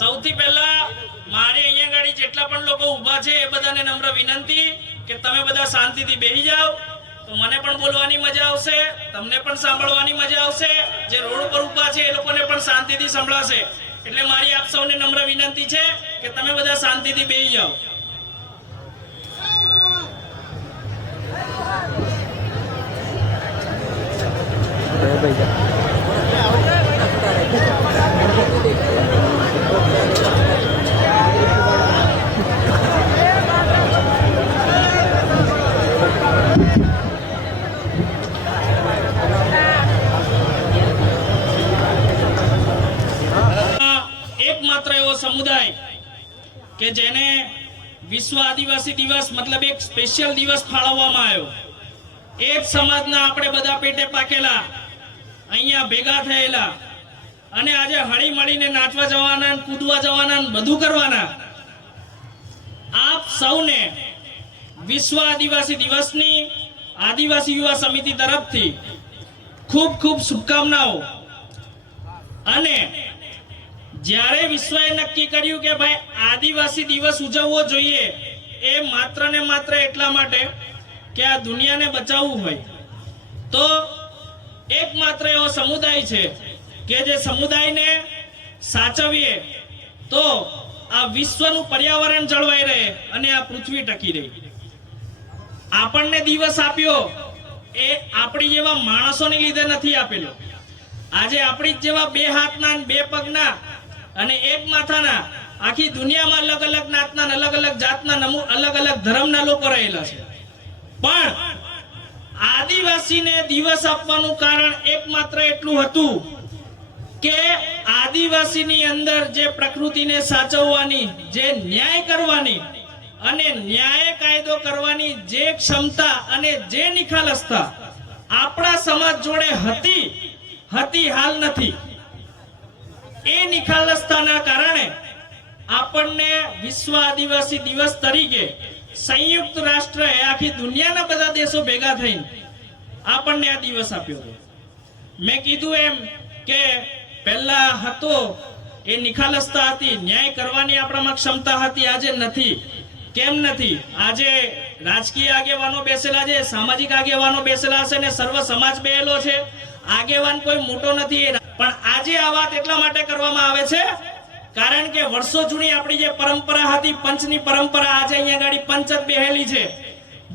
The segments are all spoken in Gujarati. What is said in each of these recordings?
સૌથી પહેલા મારે અહીંયા ગાડી જેટલા પણ લોકો ઊભા છે એ બધાને નમ્ર વિનંતી કે તમે બધા શાંતિથી બેસી જાઓ તો મને પણ બોલવાની મજા આવશે તમને પણ સાંભળવાની મજા આવશે જે રોડ પર ઊભા છે એ લોકોને પણ શાંતિથી સંભળાશે એટલે મારી આપ સૌને નમ્ર વિનંતી છે કે તમે બધા શાંતિથી બેસી જાઓ ભાઈ વિશ્વ આદિવાસી દિવસ મતલબ એક સ્પેશિયલ દિવસ ફાળવવામાં આવ્યો એક સમાજના આપણે બધા પેટે પાકેલા અહીંયા ભેગા થયેલા અને આજે હળી મળીને નાચવા જવાના કૂદવા જવાના બધું કરવાના આપ સૌને વિશ્વ આદિવાસી દિવસની આદિવાસી યુવા સમિતિ તરફથી ખૂબ ખૂબ શુભકામનાઓ અને જ્યારે વિશ્વએ નક્કી કર્યું કે ભાઈ આદિવાસી દિવસ ઉજવવો જોઈએ એ માત્ર ને માત્ર એટલા માટે કે આ દુનિયાને બચાવવું હોય તો એક માત્ર એવો સમુદાય છે કે જે સમુદાયને સાચવીએ તો આ વિશ્વનું પર્યાવરણ જળવાઈ રહે અને આ પૃથ્વી ટકી રહે આપણને દિવસ આપ્યો એ આપણી જેવા માણસોની લીધે નથી આપેલો આજે આપણી જેવા બે હાથના બે પગના અને એક માથાના આખી દુનિયામાં અલગ અલગ નાતના અલગ અલગ જાતના નમો અલગ અલગ ધર્મના લોકો રહેલા છે પણ આદિવાસીને દિવસ આપવાનું કારણ એકમાત્ર એટલું હતું કે આદિવાસીની અંદર જે પ્રકૃતિને સાચવવાની જે ન્યાય કરવાની અને ન્યાય કાયદો કરવાની જે ક્ષમતા અને જે નિખાલસતા આપણા સમાજ જોડે હતી હતી હાલ નથી એ નિખાલસતાના કારણે આપણને વિશ્વ આદિવાસી દિવસ તરીકે સંયુક્ત રાષ્ટ્રએ આખી દુનિયાના બધા દેશો ભેગા થઈને આપણને આ દિવસ આપ્યો હતો મેં કીધું એમ કે પહેલા હતો એ નિખાલસતા હતી ન્યાય કરવાની આપણામાં ક્ષમતા હતી આજે નથી કેમ નથી આજે રાજકીય આગેવાનો બેસેલા છે સામાજિક આગેવાનો બેસેલા છે ને સર્વ સમાજ બેહેલો છે આગેવાન કોઈ મોટો નથી પણ આજે આ વાત એટલા માટે કરવામાં આવે છે કારણ કે વર્ષો જૂની આપણી જે પરંપરા હતી પંચની પરંપરા આજે અહીંયા ગાડી પંચ જ બેહેલી છે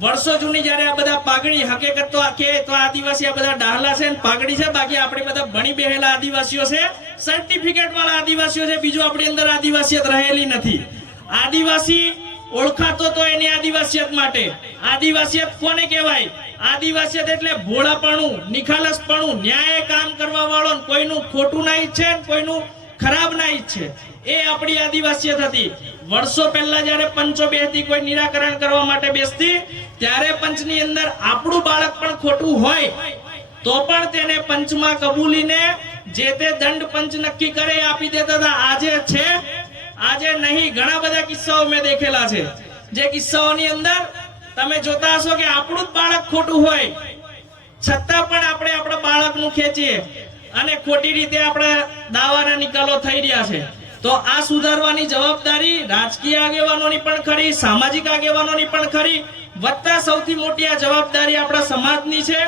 વર્ષો જૂની જ્યારે આ બધા પાઘડી હકીકત તો આખે તો આદિવાસી આ બધા ડાહલા છે ને પાઘડી છે બાકી આપણે બધા ભણી બેહેલા આદિવાસીઓ છે સર્ટિફિકેટ વાળા આદિવાસીઓ છે બીજું આપણી અંદર આદિવાસીયત રહેલી નથી આદિવાસી ઓળખાતો તો એની આદિવાસીયત માટે આદિવાસીયત કોને કહેવાય આદિવાસીયત એટલે ભોળાપણું નિખાલસપણું ન્યાય કામ કરવા વાળો કોઈનું ખોટું ના ઈચ્છે કોઈનું ખરાબ ના ઈચ્છે એ આપણી આદિવાસીયત હતી વર્ષો પહેલા જ્યારે પંચો બેસતી કોઈ નિરાકરણ કરવા માટે બેસતી ત્યારે પંચની અંદર આપણું બાળક પણ ખોટું હોય તો પણ તેને પંચમાં કબૂલીને જે તે દંડ પંચ નક્કી કરે આપી દેતા હતા આજે છે આજે નહીં ઘણા બધા કિસ્સાઓ મેં દેખેલા છે જે કિસ્સાઓની અંદર તમે જોતા હશો કે આપણું જ બાળક ખોટું હોય છતાં પણ આપણે આપણા બાળકનું ખેંચીએ અને ખોટી રીતે આપણા દાવાના નિકાલો થઈ રહ્યા છે તો આ સુધારવાની જવાબદારી રાજકીય આગેવાનોની પણ ખરી સામાજિક આગેવાનોની પણ ખરી વત્તા સૌથી મોટી આ જવાબદારી આપણા સમાજની છે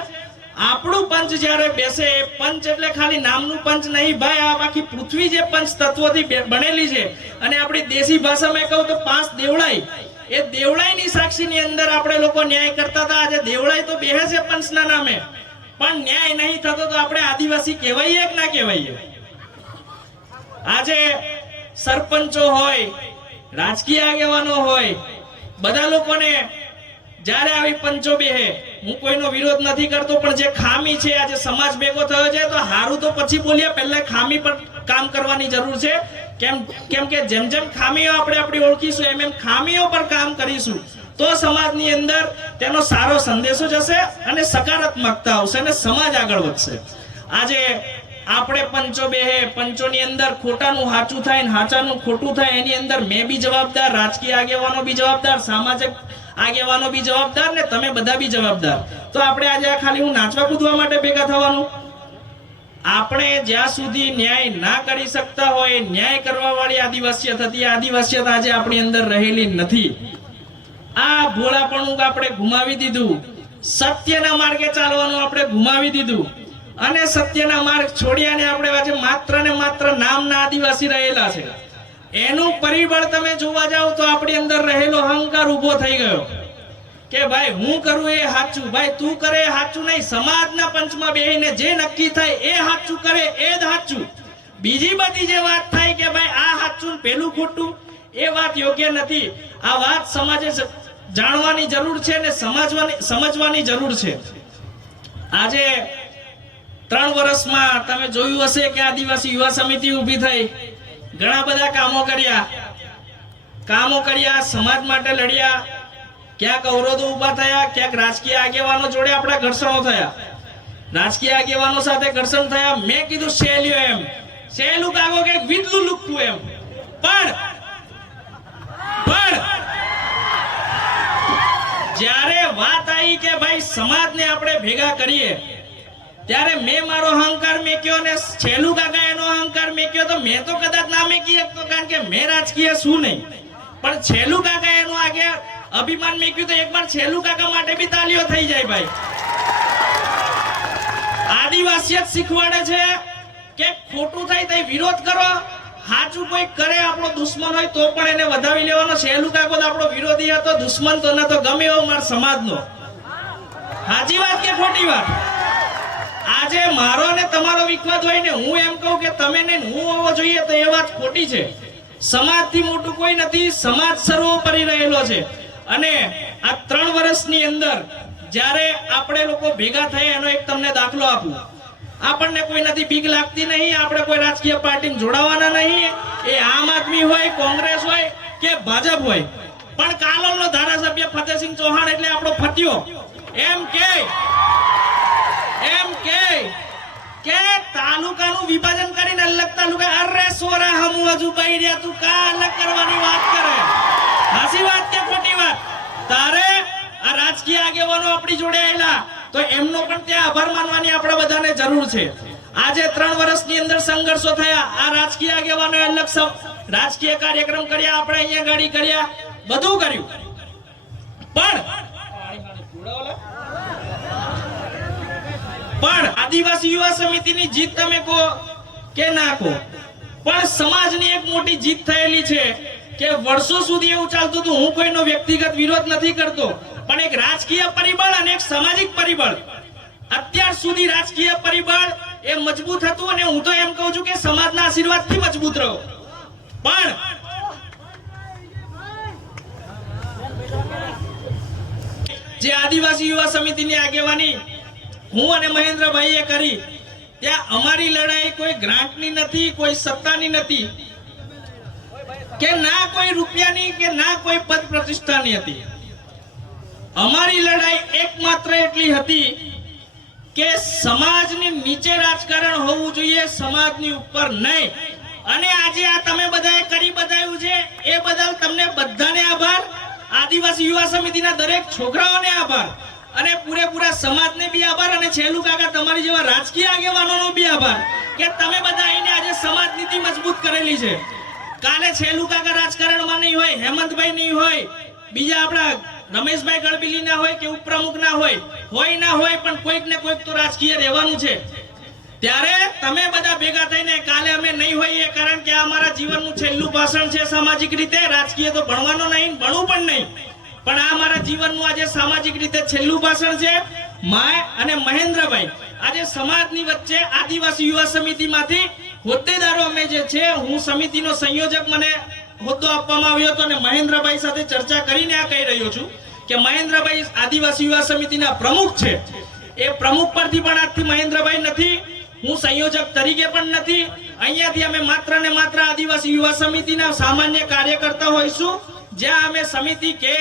આપણું પંચ જ્યારે બેસે પંચ એટલે ખાલી નામનું પંચ નહીં ભાઈ આ બાકી પૃથ્વી જે પંચ તત્વોથી બનેલી છે અને આપણી દેશી ભાષામાં કહું તો પાંચ દેવળાઈ એ દેવળાઈની સાક્ષીની અંદર આપણે લોકો ન્યાય કરતા હતા આજે દેવળાઈ તો બેહે છે પંચના નામે પણ ન્યાય નહીં થતો તો આપણે આદિવાસી કહેવાય કે ના કહેવાઈએ આજે સરપંચો હોય રાજકીય આગેવાનો હોય બધા લોકોને જ્યારે આવી પંચો બેહે હું કોઈનો વિરોધ નથી કરતો પણ જે ખામી છે આજે સમાજ ભેગો થયો છે તો હારું તો પછી બોલીએ પહેલા ખામી પર કામ કરવાની જરૂર છે કેમ કેમ કે જેમ જેમ ખામીઓ આપણે આપણી ઓળખીશું એમ એમ ખામીઓ પર કામ કરીશું તો સમાજની અંદર તેનો સારો સંદેશો જશે અને સકારાત્મકતા આવશે અને સમાજ આગળ વધશે આજે આપણે પંચો બે પંચોની અંદર ખોટાનું સાચું થાય ને સાચાનું ખોટું થાય એની અંદર મેં બી જવાબદાર રાજકીય આગેવાનો બી જવાબદાર સામાજિક આગેવાનો બી જવાબદાર ને તમે બધા બી જવાબદાર તો આપણે આજે આ ખાલી હું નાચવા કૂદવા માટે ભેગા થવાનું આપણે જ્યાં સુધી ન્યાય ના કરી શકતા હોય ન્યાય કરવા વાળી આદિવાસીયત થતી આદિવાસીયત આજે આપણી અંદર રહેલી નથી આ ભોળાપણું આપણે ગુમાવી દીધું સત્યના માર્ગે ચાલવાનું આપણે ગુમાવી દીધું અને સત્યના માર્ગ છોડ્યાને આપણે આજે માત્ર ને માત્ર નામના આદિવાસી રહેલા છે એનું પરિબળ તમે જોવા જાવ તો આપણી અંદર રહેલો અહંકાર ઊભો થઈ ગયો કે ભાઈ હું કરું એ સાચું ભાઈ તું કરે એ સાચું નહીં સમાજના પંચમાં બેહીને જે નક્કી થાય એ સાચું કરે એ જ સાચું બીજી બધી જે વાત થાય કે ભાઈ આ સાચું પેલું ખોટું એ વાત યોગ્ય નથી આ વાત સમાજે જાણવાની જરૂર છે અને સમજવાની સમજવાની જરૂર છે આજે ત્રણ વર્ષમાં તમે જોયું હશે કે આદિવાસી યુવા સમિતિ ઉભી થઈ ઘણા બધા કામો કર્યા કામો કર્યા સમાજ માટે લડ્યા ક્યાંક અવરોધો ઊભા થયા ક્યાંક રાજકીય આગેવાનો જોડે આપણા ઘર્ષણો થયા રાજકીય આગેવાનો સાથે ઘર્ષણ થયા મેં કીધું સહેલ્યું એમ સહેલું કાગો કે વિદલું લુકવું એમ પણ પણ જ્યારે વાત આવી કે ભાઈ સમાજને આપણે ભેગા કરીએ ત્યારે મેં મારો અહંકાર મેક્યો ને છેલ્લું કાકા એનો અહંકાર મેક્યો તો મેં તો કદાચ ના મેકી શકતો કારણ કે મેં રાજકીય શું નહીં પણ છેલ્લું કાકા એનો આગે અભિમાન મેક્યું તો એકવાર છેલ્લું કાકા માટે બી તાલીઓ થઈ જાય ભાઈ આદિવાસી જ શીખવાડે છે કે ખોટું થાય તે વિરોધ કરો હાચું કોઈ કરે આપણો દુશ્મન હોય તો પણ એને વધાવી લેવાનો સહેલું કાગોદ આપણો વિરોધી હતો દુશ્મન તો તો ગમે એવો માર સમાજનો સાચી વાત કે ખોટી વાત આજે મારો ને તમારો વિખવાદ હોય ને હું એમ કહું કે તમે ને હું હોવો જોઈએ તો એ વાત ખોટી છે સમાજથી મોટું કોઈ નથી સમાજ સર્વોપરી રહેલો છે અને આ ત્રણ વર્ષની અંદર જ્યારે આપણે લોકો ભેગા થયા એનો એક તમને દાખલો આપું આપણને કોઈ નથી બીક લાગતી નહીં આપણે કોઈ રાજકીય પાર્ટી જોડાવાના નહીં એ આમ આદમી હોય કોંગ્રેસ હોય કે ભાજપ હોય પણ નો ધારાસભ્ય ફતેહસિંહ ચૌહાણ એટલે આપણો ફત્યો એમ કે એમ કે કે તાલુકાનું વિભાજન કરીને અલગ તાલુકા અરે સોરા હમુ હજુ કહી રહ્યા તું કા અલગ કરવાની વાત કરે હાસી વાત કે ખોટી વાત તારે આ રાજકીય આગેવાનો આપણી જોડે આવેલા તો એમનો પણ ત્યાં આભાર માનવાની આપણે બધાને જરૂર છે આજે ત્રણ વર્ષની અંદર સંઘર્ષો થયા આ રાજકીય આગેવાનોએ અલગ રાજકીય કાર્યક્રમ કર્યા આપણે અહીંયા ગાડી કર્યા બધું કર્યું પણ પણ આદિવાસી યુવા સમિતિની જીત તમે કહો કે ના કહો પણ સમાજની એક મોટી જીત થયેલી છે કે વર્ષો સુધી એવું ચાલતું હતું હું કોઈનો વ્યક્તિગત વિરોધ નથી કરતો પણ એક રાજકીય પરિબળ અને એક સામાજિક પરિબળ અત્યાર સુધી રાજકીય પરિબળ એ મજબૂત હતું અને હું તો એમ કહું છું કે સમાજના આશીર્વાદથી મજબૂત રહો પણ જે આદિવાસી યુવા સમિતિની આગેવાની હું અને મહેન્દ્રભાઈએ કરી ત્યાં અમારી લડાઈ કોઈ ગ્રાન્ટની નથી કોઈ સત્તાની નથી કે ના કોઈ રૂપિયાની કે ના કોઈ પદ પ્રતિષ્ઠાની હતી અમારી લડાઈ એકમાત્ર એટલી હતી કે સમાજની નીચે રાજકારણ હોવું જોઈએ સમાજની ઉપર નહીં અને આજે આ તમે બધાએ કરી બતાવ્યું છે એ બદલ તમને બધાને આભાર આદિવાસી યુવા સમિતિના દરેક છોકરાઓને આભાર અને પૂરેપૂરા સમાજને બી આભાર અને છેલ્લું કાકા તમારી જેવા રાજકીય આગેવાનોનો બી આભાર કે તમે બધા આવીને આજે સમાજ નીતિ મજબૂત કરેલી છે કાલે છેલ્લું કાકા રાજકારણમાં નહીં હોય હેમંતભાઈ નહીં હોય બીજા આપણા રમેશભાઈ ગળબીલી ના હોય કે ઉપપ્રમુખ ના હોય હોય ના હોય પણ કોઈક ને કોઈક તો રાજકીય રહેવાનું છે ત્યારે તમે બધા ભેગા થઈને કાલે અમે નહીં હોઈએ કારણ કે આ અમારા જીવનનું છેલ્લું ભાષણ છે સામાજિક રીતે રાજકીય તો ભણવાનો નહીં ભણવું પણ નહીં પણ આ મારા જીવનનું આજે સામાજિક રીતે છેલ્લું ભાષણ છે માય અને મહેન્દ્રભાઈ આજે સમાજની વચ્ચે આદિવાસી યુવા સમિતિમાંથી હોદ્દેદારો અમે જે છે હું સમિતિનો સંયોજક મને હોદ્દો આપવામાં આવ્યો હતો અને મહેન્દ્રભાઈ સાથે ચર્ચા કરીને આ કહી રહ્યો છું કે મહેન્દ્રભાઈ આદિવાસી યુવા સમિતિના પ્રમુખ છે એ પ્રમુખ પરથી પણ આજથી મહેન્દ્રભાઈ નથી હું સંયોજક તરીકે પણ નથી અહીંયાથી અમે માત્ર ને માત્ર આદિવાસી યુવા સમિતિના સામાન્ય કાર્યકર્તા હોઈશું જ્યાં અમે સમિતિ કે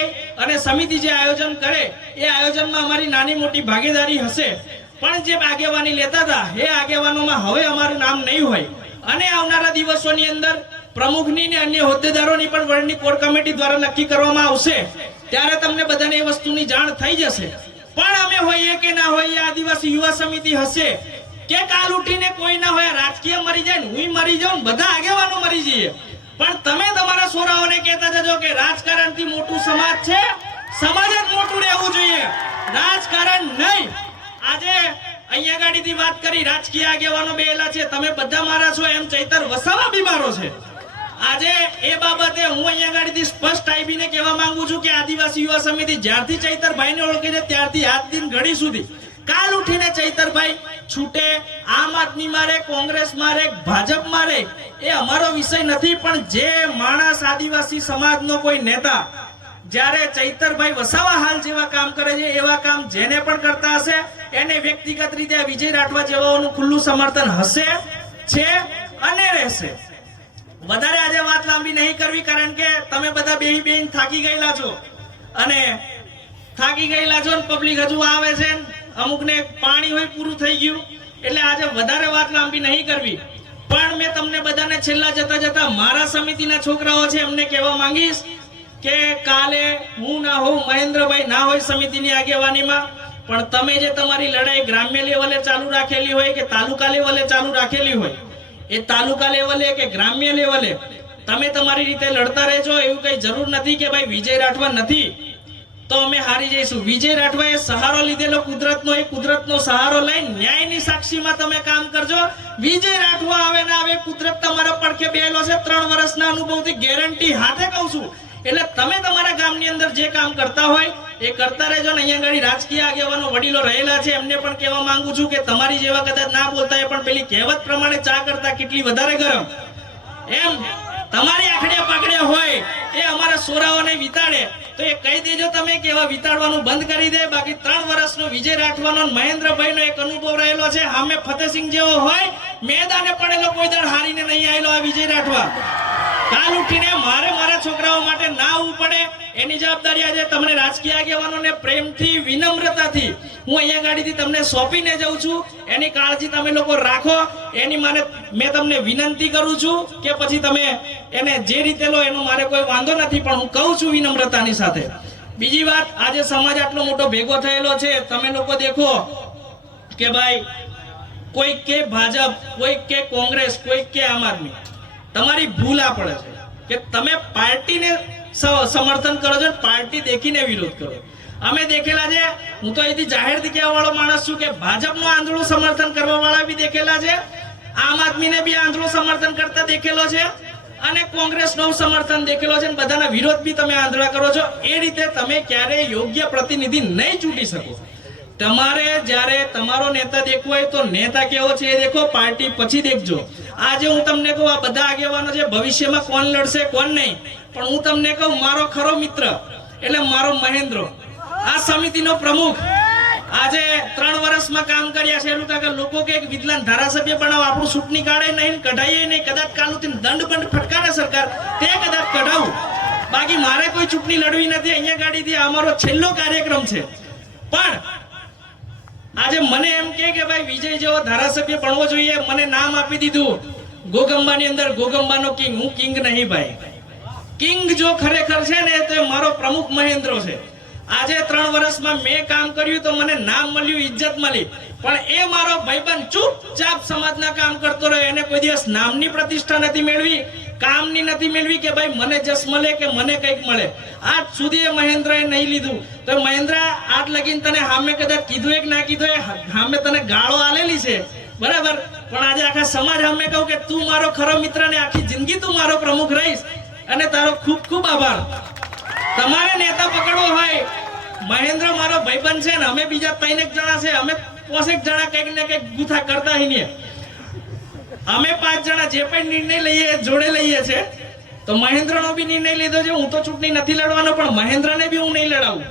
અને સમિતિ જે આયોજન કરે એ આયોજનમાં અમારી નાની મોટી ભાગીદારી હશે પણ જે આગેવાની લેતા હતા એ આગેવાનોમાં હવે અમારું નામ નહીં હોય અને આવનારા દિવસોની અંદર પ્રમુખની અને અન્ય હોદ્દેદારોની પણ વર્ણની કોર કમિટી દ્વારા નક્કી કરવામાં આવશે ત્યારે તમને બધાને એ વસ્તુની જાણ થઈ જશે પણ અમે હોઈએ કે ના હોઈએ આદિવાસી યુવા સમિતિ હશે કે કાલ ઉઠીને કોઈ ના હોય રાજકીય મરી જાય ને હું મરી જાઉં બધા આગેવાનો મરી જઈએ પણ તમે તમારા સોરાઓને કહેતા જજો કે રાજકારણથી મોટું સમાજ છે સમાજ જ મોટું રહેવું જોઈએ રાજકારણ નહીં આજે અહીંયા ગાડીથી વાત કરી રાજકીય આગેવાનો બેલા છે તમે બધા મારા છો એમ ચૈતર વસાવા બીમારો છે આજે એ બાબતે હું અહીંયા આગળથી સ્પષ્ટ આઈબીને કહેવા માંગુ છું કે આદિવાસી યુવા સમિતિ જ્યારથી ચૈતરભાઈને ઓળખે છે ત્યારથી આજ દિન ઘડી સુધી કાલ ઉઠીને ચૈતરભાઈ છૂટે આમ આદમી મારે કોંગ્રેસ મારે ભાજપ મારે એ અમારો વિષય નથી પણ જે માણસ આદિવાસી સમાજનો કોઈ નેતા જ્યારે ચૈતરભાઈ વસાવા હાલ જેવા કામ કરે છે એવા કામ જેને પણ કરતા હશે એને વ્યક્તિગત રીતે વિજય રાઠવા જેવાઓનું ખુલ્લું સમર્થન હશે છે અને રહેશે વધારે આજે વાત લાંબી નહીં કરવી કારણ કે તમે બધા બેહી બેહીને થાકી ગયેલા છો અને થાકી ગયેલા છો ને પબ્લિક હજુ આવે છે અમુકને પાણી હોય પૂરું થઈ ગયું એટલે આજે વધારે વાત લાંબી નહીં કરવી પણ મેં તમને બધાને છેલ્લા જતા જતા મારા સમિતિના છોકરાઓ છે એમને કહેવા માંગીશ કે કાલે હું ના હોઉં મહેન્દ્રભાઈ ના હોય સમિતિની આગેવાનીમાં પણ તમે જે તમારી લડાઈ ગ્રામ્ય લેવલે ચાલુ રાખેલી હોય કે તાલુકા લેવલે ચાલુ રાખેલી હોય એ તાલુકા લેવલે કે ગ્રામ્ય લેવલે તમે તમારી રીતે લડતા રહેજો એવું કંઈ જરૂર નથી કે ભાઈ વિજય રાઠવા નથી તો અમે હારી જઈશું વિજય રાઠવાએ સહારો લીધેલો કુદરતનો એ કુદરતનો સહારો લઈને ન્યાયની સાક્ષીમાં તમે કામ કરજો વિજય રાઠવા આવે ના આવે કુદરત તમારા પડખે બેહેલો છે ત્રણ વર્ષના અનુભવથી ગેરંટી હાથે કહું છું એટલે તમે તમારા ગામની અંદર જે કામ કરતા હોય એ કરતા રહેજો ને અહીંયા આગળ રાજકીય આગેવાનો વડીલો રહેલા છે એમને પણ કહેવા માંગુ છું કે તમારી જેવા કદાચ ના બોલતા હોય પણ પેલી કહેવત પ્રમાણે ચા કરતા કેટલી વધારે ગરમ એમ તમારી આખડે પાકડે હોય એ અમારા સોરાઓને વિતાડે તો એ કહી દેજો તમે કે એવા વિતાડવાનું બંધ કરી દે બાકી ત્રણ વર્ષનો વિજય રાઠવાનો મહેન્દ્રભાઈનો એક અનુભવ રહેલો છે હામે ફતેસિંહ જેવો હોય મેદાને પડેલો કોઈ દળ હારીને નહીં આવેલો આ વિજય રાઠવા કાલ ઉઠીને મારે મારા છોકરાઓ માટે ના આવવું પડે એની જવાબદારી આજે તમને રાજકીય આગેવાનોને પ્રેમથી વિનમ્રતાથી હું અહીંયા ગાડીથી તમને સોંપીને જઉં છું એની કાળજી તમે લોકો રાખો એની મારે મેં તમને વિનંતી કરું છું કે પછી તમે એને જે રીતે લો એનો મારે કોઈ વાંધો નથી પણ હું કહું છું વિનમ્રતાની સાથે બીજી વાત આજે સમાજ આટલો મોટો ભેગો થયેલો છે તમે લોકો દેખો કે ભાઈ કોઈ કે ભાજપ કોઈ કે કોંગ્રેસ કોઈ કે આમ આદમી તમારી ભૂલા પડે છે કે તમે પાર્ટીને સમર્થન કરો છો પાર્ટી દેખીને વિરોધ કરો અમે દેખેલા છે હું તો અહીંથી જાહેર દીકરા વાળો માણસ છું કે ભાજપનું આંધળું સમર્થન કરવા વાળા બી દેખેલા છે આમ આદમીને બી આંધળું સમર્થન કરતા દેખેલો છે અને કોંગ્રેસનો સમર્થન દેખેલો છે અને બધાના વિરોધ બી તમે આંધળા કરો છો એ રીતે તમે ક્યારેય યોગ્ય પ્રતિનિધિ નહીં ચૂંટી શકો તમારે જ્યારે તમારો નેતા દેખવો હોય તો નેતા કેવો છે એ દેખો પાર્ટી પછી દેખજો આજે હું તમને કહું આ બધા આગેવાનો છે ભવિષ્યમાં કોણ લડશે કોણ નહીં પણ હું તમને કહું મારો ખરો મિત્ર એટલે મારો મહેન્દ્ર આ સમિતિનો પ્રમુખ આજે ત્રણ વર્ષમાં કામ કર્યા છે એટલું કારણ લોકો કે વિદલાન ધારાસભ્ય પણ આપણું ચૂંટણી કાઢે નહીં કઢાઈએ નહીં કદાચ કાલુથી દંડ બંધ ફટકારે સરકાર તે કદાચ કઢાવું બાકી મારે કોઈ ચૂંટણી લડવી નથી અહીંયા ગાડીથી અમારો છેલ્લો કાર્યક્રમ છે પણ આજે મને એમ કે કે ભાઈ વિજય જેવો ધારાસભ્ય બનવો જોઈએ મને નામ આપી દીધું ગોગંબાની અંદર ગોગંબાનો કિંગ હું કિંગ નહીં ભાઈ કિંગ જો ખરેખર છે ને તો મારો પ્રમુખ મહેન્દ્ર છે આજે ત્રણ વર્ષમાં મેં કામ કર્યું તો મને નામ મળ્યું ઇજ્જત મળી પણ એ મારો ભાઈબંધ ચૂપચાપ સમાજના કામ કરતો રહ્યો એને કોઈ દિવસ નામની પ્રતિષ્ઠા નથી મેળવી કામની નથી મેળવી કે ભાઈ મને જસ મળે કે મને કંઈક મળે આજ સુધી એ મહેન્દ્રએ નહીં લીધું તો મહેન્દ્ર આજ લગીને તને સામે કદાચ કીધું એક ના કીધું એ સામે તને ગાળો આલેલી છે બરાબર પણ આજે આખા સમાજ સામે કહું કે તું મારો ખરો મિત્ર ને આખી જિંદગી તું મારો પ્રમુખ રહીશ અને તારો ખૂબ ખૂબ આભાર તમારે નેતા પકડવો હોય મહેન્દ્ર મારો ભાઈબંધ છે ને અમે બીજા ત્રણ એક જણા છે અમે પોસેક જણા કઈક ને કઈક ગુથા કરતા હીએ અમે પાંચ જણા જે પણ નિર્ણય લઈએ જોડે લઈએ છે તો મહેન્દ્રનો બી નિર્ણય લીધો છે હું તો ચૂંટણી નથી લડવાનો પણ મહેન્દ્રને બી હું નહીં લડાવું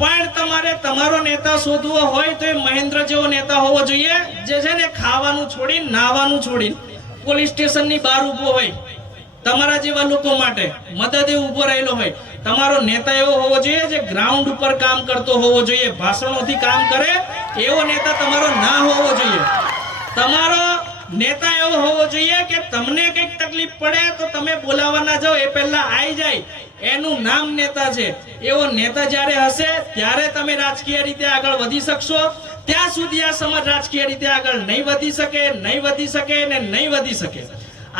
પણ તમારે તમારો નેતા શોધવો હોય તો એ મહેન્દ્ર જેવો નેતા હોવો જોઈએ જે છે ને ખાવાનું છોડીને નાવાનું છોડીને પોલીસ સ્ટેશનની બહાર ઊભો હોય તમારા જેવા લોકો માટે મદદે ઊભો રહેલો હોય તમારો નેતા એવો હોવો જોઈએ જે ગ્રાઉન્ડ ઉપર કામ કરતો હોવો જોઈએ ભાષણોથી કામ કરે એવો નેતા તમારો ના હોવો જોઈએ તમારો નેતા એવો હોવો જોઈએ કે તમને કંઈક તકલીફ પડે તો તમે બોલાવવાના જાઓ એ પહેલા આવી જાય એનું નામ નેતા છે એવો નેતા જ્યારે હશે ત્યારે તમે રાજકીય રીતે આગળ વધી શકશો ત્યાં સુધી આ સમાજ રાજકીય રીતે આગળ નહીં વધી શકે નહીં વધી શકે ને નહીં વધી શકે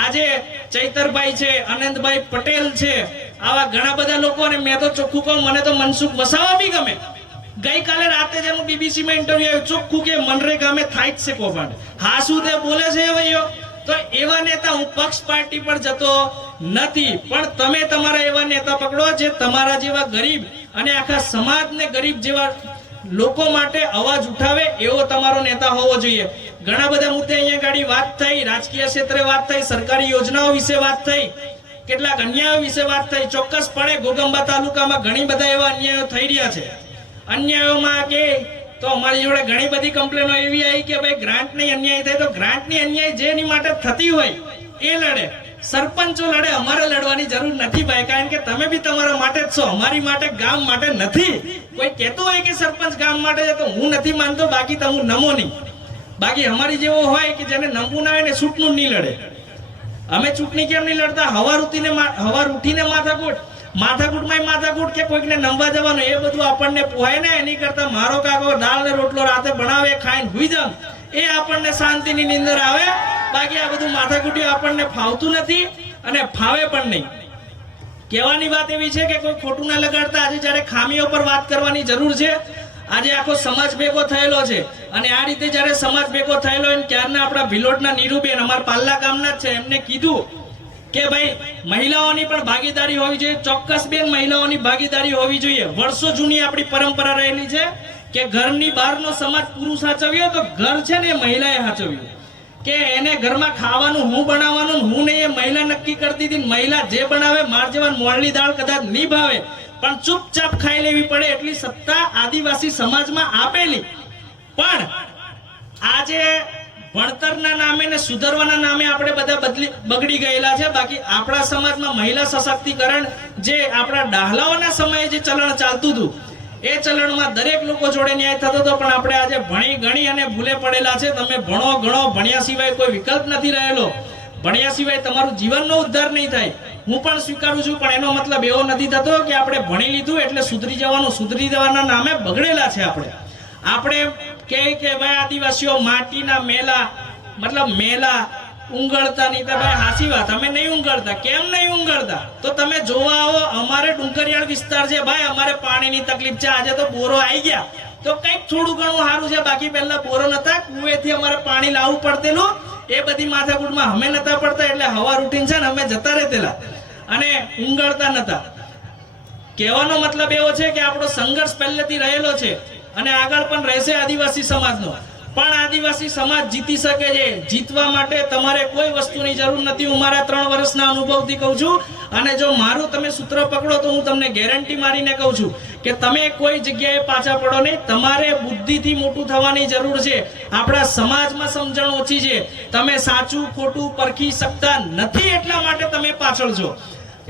આજે ચૈતરભાઈ છે અનંતભાઈ પટેલ છે આવા ઘણા બધા લોકો મેં તો ચોખ્ખું કહું મને તો મનસુખ વસાવા બી ગમે ગઈકાલે રાતે જેનું બીબીસીમાં ઇન્ટરવ્યુ આવ્યું ચોખ્ખું કે મનરેગામે થાય જ છે કૌભાંડ હાસુ તે બોલે છે ભાઈઓ તો એવા નેતા હું પક્ષ પાર્ટી પર જતો નથી પણ તમે તમારા એવા નેતા પકડો જે તમારા જેવા ગરીબ અને આખા સમાજને ગરીબ જેવા લોકો માટે અવાજ ઉઠાવે એવો તમારો નેતા હોવો જોઈએ ઘણા બધા મુદ્દે અહીંયા ગાડી વાત થઈ રાજકીય ક્ષેત્રે વાત થઈ સરકારી યોજનાઓ વિશે વાત થઈ કેટલાક અન્યાયો વિશે વાત થઈ ચોક્કસપણે ગોગંબા તાલુકામાં ઘણી બધા એવા અન્યાયો થઈ રહ્યા છે અન્યાયોમાં કે તો અમારી જોડે ઘણી બધી કમ્પ્લેનો એવી આવી કે ભાઈ ગ્રાન્ટની અન્યાય થાય તો ગ્રાન્ટની અન્યાય જેની માટે થતી હોય એ લડે સરપંચો લડે અમારે લડવાની જરૂર નથી ભાઈ કારણ કે તમે બી તમારા માટે જ છો અમારી માટે ગામ માટે નથી કોઈ કહેતો હોય કે સરપંચ ગામ માટે છે તો હું નથી માનતો બાકી તમે નમો નહીં બાકી અમારી જેવો હોય કે જેને નમવું ના હોય ને છૂટનું નહીં લડે અમે ચૂંટણી કેમ નહીં લડતા હવાર ઉઠીને હવાર ઉઠીને માથાકૂટ માથાકૂટમાં માથાકૂટ કે કોઈકને નંબા જવાનું એ બધું આપણને પુહાય ને એની કરતા મારો કાકો દાળ ને રોટલો રાતે ભણાવે ખાઈને ભૂઈ જાઉં એ આપણને શાંતિની નીંદર આવે બાકી આ બધું માથાકૂટ્યું આપણને ફાવતું નથી અને ફાવે પણ નહીં કહેવાની વાત એવી છે કે કોઈ ખોટું ના લગાડતા આજે જ્યારે ખામીઓ પર વાત કરવાની જરૂર છે આજે આખો સમાજ ભેગો થયેલો છે અને આ રીતે જ્યારે સમાજ ભેગો થયેલો એમ ત્યારના આપણા ભિલોડના નીરુબેન અમારા પાલ્લા ગામના જ છે એમને કીધું કે ભાઈ મહિલાઓની પણ ભાગીદારી હોવી જોઈએ ચોક્કસ બેન મહિલાઓની ભાગીદારી હોવી જોઈએ વર્ષો જૂની આપણી પરંપરા રહેલી છે કે ઘરની બહારનો સમાજ પુરુષ સાચવ્યો તો ઘર છે ને એ મહિલાએ સાચવ્યું કે એને ઘરમાં ખાવાનું હું બનાવવાનું હું નહીં એ મહિલા નક્કી કરતી હતી મહિલા જે બનાવે માર જેવા મોળની દાળ કદાચ નિભાવે પણ ચૂપચાપ ખાઈ લેવી પડે એટલી સત્તા આદિવાસી સમાજમાં આપેલી પણ આજે ભણતરના નામે ને સુધારવાના નામે આપણે બધા બદલી બગડી ગયેલા છે બાકી આપણા સમાજમાં મહિલા સશક્તિકરણ જે આપણા ડાહલાઓના સમયે જે ચલણ ચાલતું હતું એ ચલણમાં દરેક લોકો જોડે ન્યાય થતો હતો પણ આપણે આજે ભણી ગણી અને ભૂલે પડેલા છે તમે ભણો ગણો ભણ્યા સિવાય કોઈ વિકલ્પ નથી રહેલો ભણ્યા સિવાય તમારું જીવનનો ઉદ્ધાર નહીં થાય હું પણ સ્વીકારું છું પણ એનો મતલબ એવો નથી થતો કે આપણે ભણી લીધું એટલે સુધરી જવાનું સુધરી જવાના નામે બગડેલા છે આપણે આપણે કે કે ભાઈ આદિવાસીઓ માટીના મેલા મતલબ મેલા ઉંગળતા નહીં ભાઈ હાસી વાત અમે નહીં ઉંગળતા કેમ નહીં ઉંગળતા તો તમે જોવા આવો અમારે ડુંગરિયાળ વિસ્તાર છે ભાઈ અમારે પાણીની તકલીફ છે આજે તો બોરો આવી ગયા તો કંઈક થોડું ઘણું સારું છે બાકી પહેલા બોરો નતા કુવેથી અમારે પાણી લાવવું પડતેલું એ બધી માથાકૂટમાં અમે નતા પડતા એટલે હવા રૂટીન છે ને અમે જતા રહેતેલા અને ઉંગળતા નતા કહેવાનો મતલબ એવો છે કે આપણો સંઘર્ષ પહેલેથી રહેલો છે અને આગળ પણ રહેશે આદિવાસી સમાજનો પણ આદિવાસી સમાજ જીતી શકે છે જીતવા માટે તમારે કોઈ વસ્તુની જરૂર નથી હું મારા ત્રણ વર્ષના અનુભવથી કહું છું અને જો મારું તમે સૂત્ર પકડો તો હું તમને ગેરંટી મારીને કહું છું કે તમે કોઈ જગ્યાએ પાછા પડો નહીં તમારે બુદ્ધિથી મોટું થવાની જરૂર છે આપણા સમાજમાં સમજણ ઓછી છે તમે સાચું ખોટું પરખી શકતા નથી એટલા માટે તમે પાછળ છો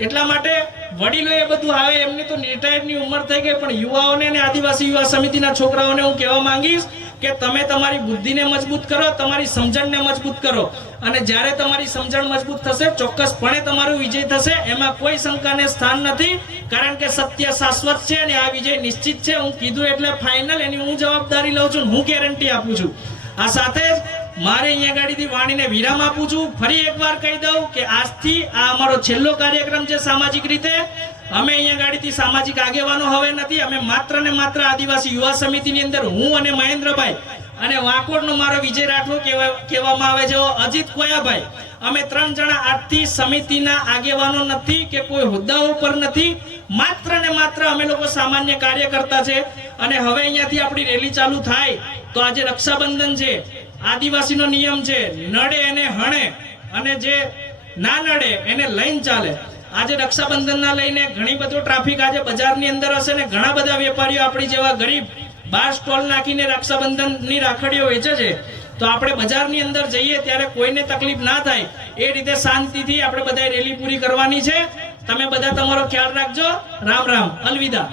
એટલા માટે વડીલો એ બધું આવે એમની તો રિટાયર્ડની ઉંમર થઈ ગઈ પણ યુવાઓને અને આદિવાસી યુવા સમિતિના છોકરાઓને હું કહેવા માંગીશ કે તમે તમારી બુદ્ધિને મજબૂત કરો તમારી સમજણને મજબૂત કરો અને જ્યારે તમારી સમજણ મજબૂત થશે ચોક્કસપણે તમારો વિજય થશે એમાં કોઈ શંકાને સ્થાન નથી કારણ કે સત્ય શાશ્વત છે અને આ વિજય નિશ્ચિત છે હું કીધું એટલે ફાઇનલ એની હું જવાબદારી લઉં છું હું ગેરંટી આપું છું આ સાથે જ મારે અહીંયા ગાડીથી વાણીને વિરામ આપું છું ફરી એકવાર કહી દઉં કે આજથી આ અમારો છેલ્લો કાર્યક્રમ છે સામાજિક રીતે અમે અહીંયા ગાડીથી સામાજિક આગેવાનો હવે નથી અમે માત્ર ને માત્ર આદિવાસી યુવા સમિતિની અંદર હું અને મહેન્દ્રભાઈ અને વાંકોડનો મારો વિજય રાઠોડ કહેવામાં આવે છે અજીત કોયાભાઈ અમે ત્રણ જણા આજથી સમિતિના આગેવાનો નથી કે કોઈ હોદ્દા ઉપર નથી માત્ર ને માત્ર અમે લોકો સામાન્ય કાર્યકર્તા છે અને હવે અહીંયાથી આપણી રેલી ચાલુ થાય તો આજે રક્ષાબંધન છે આદિવાસીનો નિયમ છે નડે એને હણે અને જે ના નડે એને લઈને ચાલે આજે રક્ષાબંધનના લઈને ઘણી બધું ટ્રાફિક આજે બજારની અંદર હશે ને ઘણા બધા વેપારીઓ આપણી જેવા ગરીબ બાર સ્ટોલ નાખીને રક્ષાબંધનની રાખડીઓ વેચે છે તો આપણે બજારની અંદર જઈએ ત્યારે કોઈને તકલીફ ના થાય એ રીતે શાંતિથી આપણે બધાએ રેલી પૂરી કરવાની છે તમે બધા તમારો ખ્યાલ રાખજો રામ રામ અલવિદા